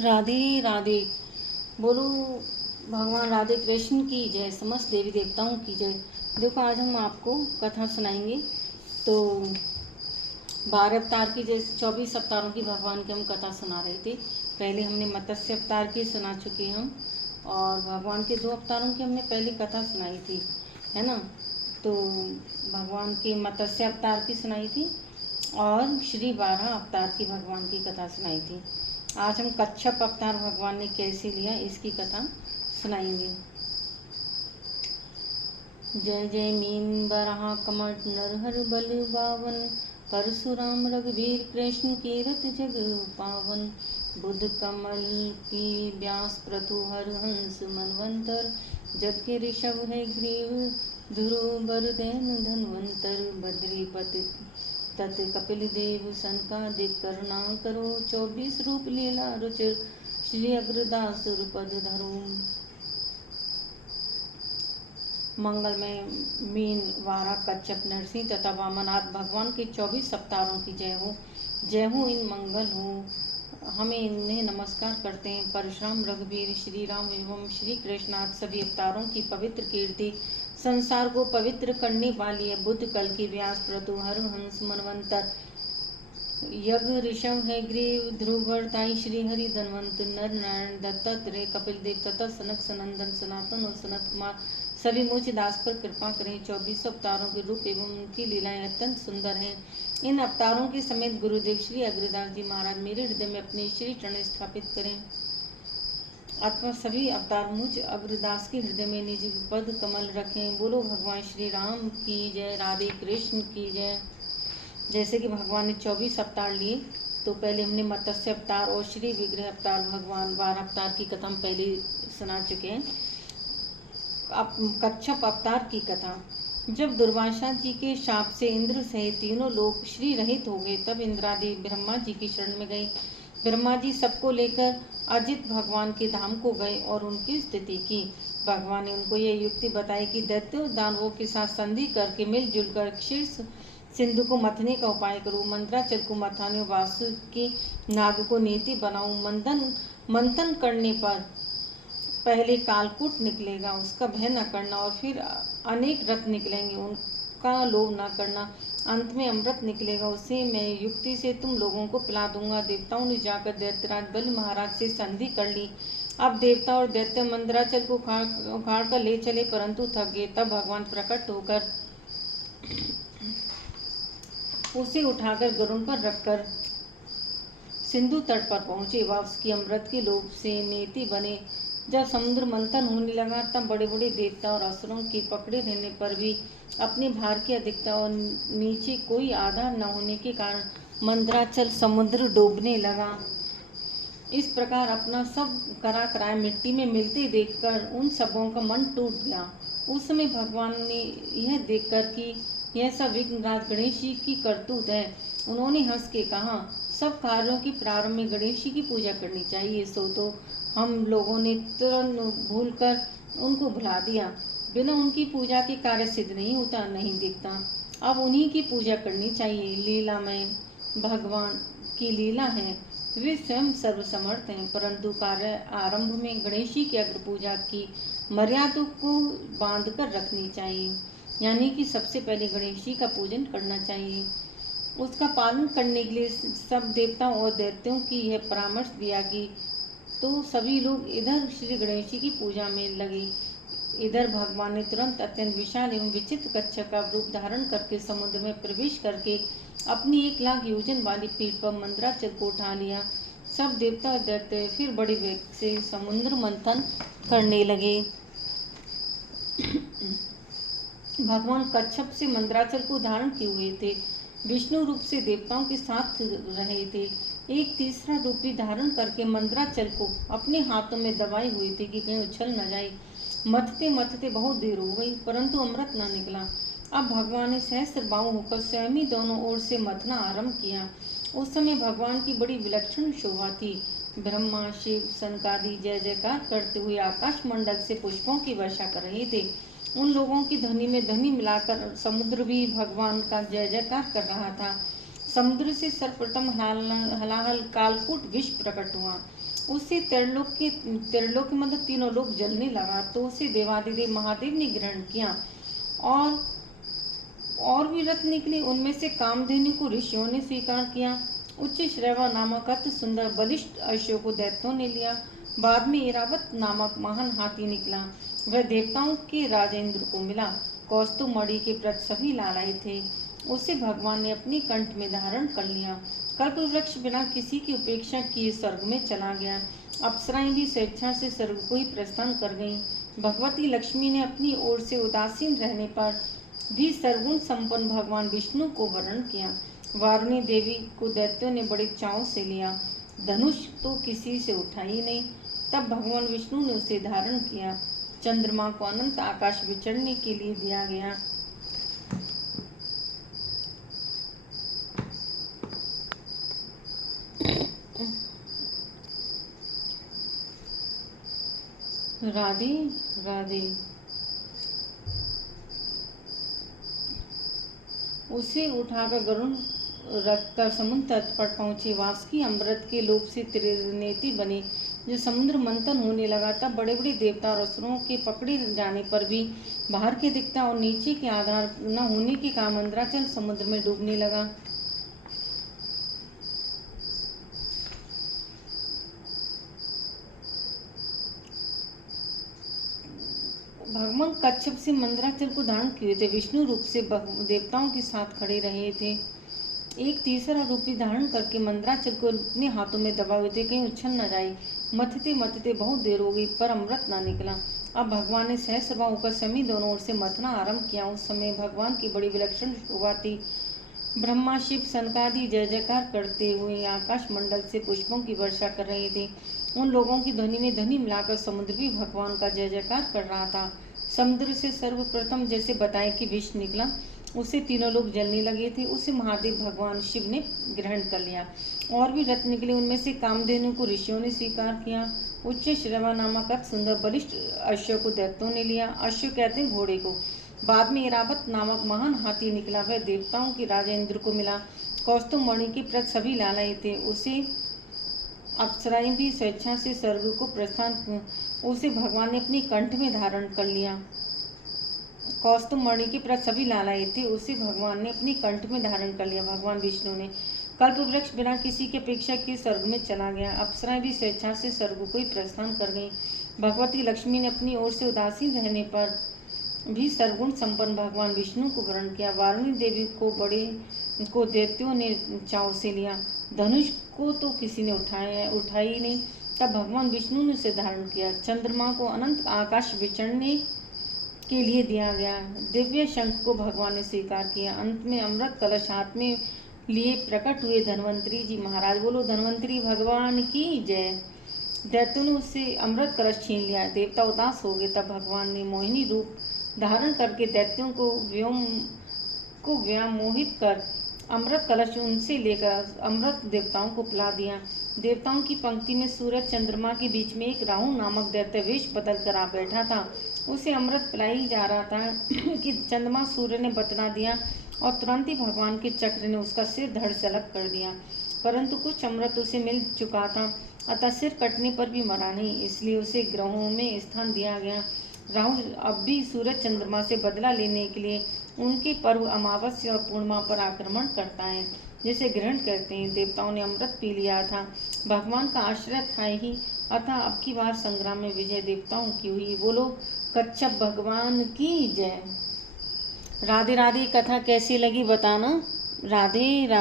राधे राधे। बोलो भगवान राधे कृष्ण की जय, समस्त देवी देवताओं की जय। देखो आज हम आपको कथा सुनाएंगे। तो 12 अवतार की, जैसे 24 अवतारों की भगवान की हम कथा सुना रहे थे। पहले हमने मत्स्य अवतार की सुना चुके हम, और भगवान के 2 अवतारों की हमने पहली कथा सुनाई थी, है ना। तो भगवान के मत्स्य अवतार की सुनाई थी और श्री 12 अवतार की भगवान की कथा सुनाई थी। आज हम कच्छप अवतार भगवान ने कैसे लिया इसकी कथा सुनाएंगे। जय जय मीन बराह कमट नरहर बल बावन, परशुराम रघुवीर कृष्ण कीरत जग पावन। बुध कमल की व्यास प्रथु हर हंस मनवंतर, जग के ऋषभ है ग्रीव ध्रुव बरदैन धनवंतर। बद्रीपति तत् कपिल देव सनकादिक करुणा करो, 24 रूप लीला रुचिर श्री अग्रदासुर पद धरो। मंगलमय मीन वारा कच्छप नरसिंह तथा वामनाथ भगवान के 24 अवतारों की जय हो। जय हो, इन मंगल हो। हमें इन्हें नमस्कार करते हैं। परशुराम रघुवीर श्री राम एवं श्री कृष्णाथ सभी अवतारों की पवित्र कीर्ति संसार को पवित्र करने वाली है। बुद्ध कल की व्यास प्रतु हर हंस मनवंतर, यज्ञ ऋषभ है ग्रीव ध्रुवरताई श्री हरि धनवंत। नर नारायण दत्तात्रेय कपिल देव तथा सनक सनंदन सनातन और सनत कुमार सभी मुझ दास पर कृपा करें। 24 अवतारों के रूप एवं उनकी लीलाएं अत्यंत सुंदर हैं। इन अवतारों के समेत गुरुदेव श्री अग्रदास जी महाराज मेरे हृदय में अपने श्री चरण स्थापित करें। अथवा सभी अवतार मुझ अग्रदास के हृदय में निज पद कमल रखें। बोलो भगवान श्री राम की जय, राधे कृष्ण की जय। जैसे कि भगवान ने 24 अवतार लिए, तो पहले हमने मत्स्य अवतार और श्री विग्रह अवतार भगवान 12 अवतार की कथा हम पहले सुना चुके हैं। कच्छप अवतार की कथा। जब दुर्वासा जी के शाप से इंद्र सहित तीनों लोग श्री रहित हो गए, तब इंद्रादि ब्रह्मा जी की शरण में गए। ब्रह्मा जी सबको लेकर अजित भगवान के धाम को गए और उनकी स्तुति की। भगवान ने उनको यह युक्ति बताई कि दैत्यों दानवों के साथ संधि करके मिलजुल कर क्षीर सिंधु को मथने का उपाय करो। मंत्राचल को मथाने, वासुकी नाग को नीति बनाओ। मंथन करने पर पहले कालकूट निकलेगा, उसका भय न करना, और फिर अनेक रथ निकलेंगे, उनका लोभ न करना। अंत में अमृत निकलेगा, उसे मैं युक्ति से तुम लोगों को पिला दूंगा। देवताओं ने जाकर दैत्यराज बलि महाराज से संधि कर ली। अब देवता और दैत्य मंदराचल को उखाड़ कर ले चले, परंतु थक गए। तब भगवान प्रकट होकर उसे उठाकर गरुड़ पर रखकर सिंधु तट पर पहुंचे व उसकी अमृत के लोभ से नेति बने। जब समुद्र मंथन होने लगा, तब बड़े बड़े देवता और असुरों के पकड़े रहने पर भी अपने भार की अधिकता और नीचे कोई आधार न होने के कारण मंदराचल समुद्र डूबने लगा। इस प्रकार अपना सब करा कराए मिट्टी में मिलते देखकर उन सबों का मन टूट गया। उस समय भगवान ने यह देखकर कि यह सब विघ्नराज गणेश जी की करतूत है, उन्होंने हंस के कहा, सब कार्यों के प्रारंभ में गणेश जी की पूजा करनी चाहिए। सो तो हम लोगों ने तुरंत भूलकर उनको भुला दिया। बिना उनकी पूजा के कार्य सिद्ध नहीं होता, नहीं दिखता। अब उन्हीं की पूजा करनी चाहिए। लीला में भगवान की लीला है, वे स्वयं सर्वसमर्थ हैं, परंतु कार्य आरंभ में गणेश जी की अग्र पूजा की मर्यादा को बांध कर रखनी चाहिए। यानी कि सबसे पहले गणेश जी का पूजन करना चाहिए। उसका पालन करने के लिए सब देवताओं और दैत्यों की यह परामर्श दिया कि तो सभी लोग इधर श्री गणेश जी की पूजा में लगे। इधर भगवान ने तुरंत अत्यंत विशाल एवं विचित्र कच्छप का रूप धारण करके समुद्र में प्रवेश करके अपनी 1 लाख योजन वाली पीठ पर मंदराचल को उठा लिया। सब देवता और दैत्य फिर बड़े वेग से समुद्र मंथन करने लगे। भगवान कच्छप से मंदराचल को धारण किए हुए थे, विष्णु रूप से देवताओं के साथ रहे थे। एक तीसरा रूप भी धारण करके मंदराचल को अपने हाथों में दबाए हुए थे कि कहीं उछल न जाए। मथते मथते बहुत देर हो गई, परंतु अमृत न निकला। अब भगवान ने सहस्त्र बाहु होकर स्वयं ही दोनों ओर से मथना आरंभ किया। उस समय भगवान की बड़ी विलक्षण शोभा थी। ब्रह्मा शिव सनकादि जय जयकार करते हुए आकाश मंडल से पुष्पों की वर्षा कर रहे थे। उन लोगों की ध्वनि में ध्वनि मिलाकर समुद्र भी भगवान का जय जयकार कर रहा था। समुद्र से सर्वप्रथम हलाहल कालकूट विष प्रकट हुआ। उससे त्रिलोक मतलब तीनों लोग जलने लगा। तो उसे देवादिदेव महादेव ने ग्रहण किया और भी रथ निकले। उनमें से कामधेनु को ऋषियों ने स्वीकार किया। उच्च श्रवा नामक अति सुंदर बलिष्ठ अश्व को दैत्यों ने लिया। बाद में ऐरावत नामक महान हाथी निकला। वह देवताओं के राजेंद्र को मिला। कौस्तुभ मणि के प्रति सभी लालायी थे। उसे भगवान ने अपनी कंठ में धारण कर लिया। कल्प वृक्ष बिना किसी की उपेक्षा किए स्वर्ग में चला गया। अप्सराएं भी स्वेच्छा से स्वर्ग को ही प्रस्थान कर गईं। भगवती लक्ष्मी ने अपनी ओर से उदासीन रहने पर भी सर्वगुण संपन्न भगवान विष्णु को वर्ण किया। वारुणी देवी को दैत्यों ने बड़े चाव से लिया। धनुष तो किसी से उठा ही नहीं। तब भगवान विष्णु ने उसे धारण किया। चंद्रमा को अनंत आकाश विचरने के लिए दिया गया। राधे राधे। उसे उठाकर गरुड़ रखकर समुद्र तट पर पहुंचे। वासुकी अमृत के लोभ से त्रिनेत्री बने। जो समुद्र मंथन होने लगा तब बड़े बड़े देवता और असुरों के पकड़े जाने पर भी बाहर के दिखता और नीचे के आधार न होने के कारण मंदराचल समुद्र में डूबने लगा। भगवान कच्छप से मंदराचल को धारण किए थे। विष्णु रूप से देवताओं के साथ खड़े रहे थे। एक तीसरा रूप भी धारण करके मंदराचल को अपने हाथों में दबा हुए थे, कहीं उछल न जाए। मथते मथते बहुत देर हो गई पर अमृत न निकला। अब भगवान ने सहस्रवा होकर समी दोनों ओर से मथना आरंभ किया। उस समय भगवान की बड़ी विलक्षण शोभा थी। ब्रह्मा शिव सनकादि जय जयकार करते हुए आकाश मंडल से पुष्पों की वर्षा कर रहे थे। उन लोगों की ध्वनि में ध्वनि मिलाकर समुद्र भी भगवान का जय जयकार कर रहा था। समुद्र से सर्वप्रथम जैसे बताए कि विष निकला, उसे तीनों लोग जलने लगे थे। उसे महादेव भगवान शिव ने ग्रहण कर लिया। और भी रथ निकले। उनमें से कामधेनु को ऋषियों ने स्वीकार किया। उच्च श्रवा नामक अति सुंदर बलिष्ठ अश्व को दैत्यों ने लिया। अश्व कहते हैं घोड़े को। बाद में ऐरावत नामक महान हाथी निकला। वह देवताओं के राजा इंद्र को मिला। कौस्तुभ मणि के प्रति सभी लालायी थे। उसे अप्सराएं भी स्वेच्छा से स्वर्ग को प्रस्थान उसे भगवान ने अपनी कंठ में धारण कर लिया। कौस्तुभ मणि के प्रति सभी लालायी थे। उसे भगवान ने अपनी कंठ में धारण कर लिया। भगवान विष्णु ने कल्प वृक्ष बिना किसी की अपेक्षा के स्वर्ग में चला गया। अप्सराएं भी स्वेच्छा से स्वर्ग को ही प्रस्थान कर गईं। भगवती लक्ष्मी ने अपनी ओर से उदासीन रहने पर भी सर्वगुण संपन्न भगवान विष्णु को वर्ण किया। वारुणी देवी को दैत्यों ने चाव से लिया। धनुष को तो किसी ने उठा ही नहीं। तब भगवान विष्णु ने उसे धारण किया। चंद्रमा को अनंत आकाश विचरने के लिए दिया गया। दिव्य शंख को भगवान ने स्वीकार किया। अंत में अमृत कलश हाथ में लिए प्रकट हुए धन्वंतरी जी महाराज। बोलो धन्वंतरी भगवान की जय। दैत्यों ने उससे अमृत कलश छीन लिया। देवता उदास हो गए। तब भगवान ने मोहिनी रूप धारण करके दैत्यों को व्यामोहित कर अमृत कलश उनसे लेकर अमृत देवताओं को पिला दिया। देवताओं की पंक्ति में सूरज चंद्रमा के बीच में एक राहु नामक दैत्य वेश बदल कर आ बैठा था। उसे अमृत पिलाई जा रहा था कि चंद्रमा सूर्य ने बतला दिया और तुरंत ही भगवान के चक्र ने उसका सिर धड़ से अलग कर दिया। परंतु कुछ अमृत उसे मिल चुका था, अतः सिर कटने पर भी मरा नहीं, इसलिए उसे ग्रहों में स्थान दिया गया। राहु अब भी सूरज चंद्रमा से बदला लेने के लिए उनके पर्व अमावस्या और पूर्णिमा पर आक्रमण करता है, जिसे ग्रहण करते हैं। देवताओं ने अमृत पी लिया था। भगवान का आश्रय था ही, अतः अब की बार संग्राम में विजय देवताओं की हुई। बोलो कच्छप भगवान की जय। राधे राधे। कथा कैसी लगी बताना। राधे राधे।